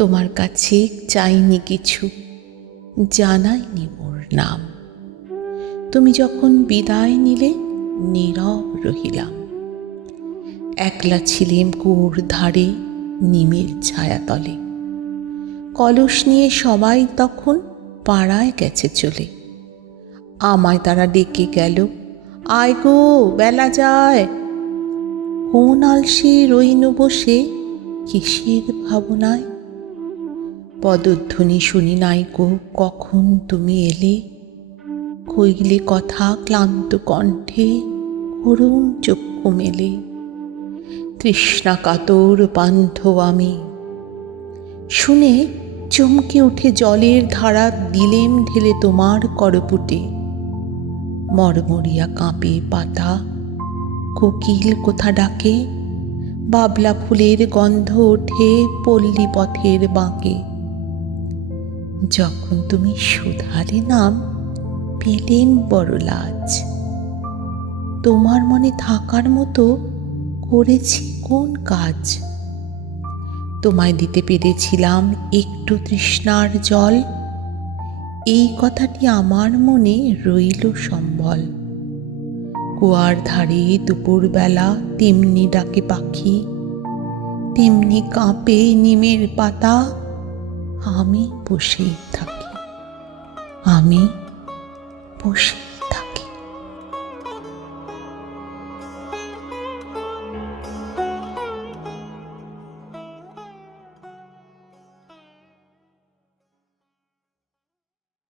তোমার কাছে চাইনি কিছু, জানাইনি মোর নাম। তুমি যখন বিদায় নিলে নীরব রহিলাম। একলা ছিলেম কুয়োর ধারে নিমের ছায়াতলে। কলস নিয়ে সবাই তখন পাড়ায় গেছে চলে। আমায় তারা ডেকে গেল, আয় গো বেলা যায়। কোন আলসে রইনু বসে কিসের ভাবনায়। পদধ্বনি শুনি নাই গো কখন তুমি এলে। কইলে কথা ক্লান্ত কণ্ঠে করুণ চক্ষু মেলে। তৃষ্ণা কাতর পান্থ আমি, শুনে চমকে উঠে জলের ধারা দিলেম ঢেলে তোমার করপুটে। মরমরিয়া কাঁপে পাতা, কোকিল কোথা ডাকে, বাবলা ফুলের গন্ধ ওঠে পল্লী পথের বাঁকে। যখন তুমি শুধালে নাম পেলেম বড় লাজ। তোমার মনে থাকার মতো করেছি কোন কাজ। তোমায় দিতে পেরেছিলাম একটু তৃষ্ণার জল, এই কথাটি আমার মনে রইল সম্বল। কুয়ার ধারে দুপুরবেলা তেমনি ডাকে পাখি, তেমনি কাঁপে নিমের পাতা। আমি বসেই থাকি, আমি বসে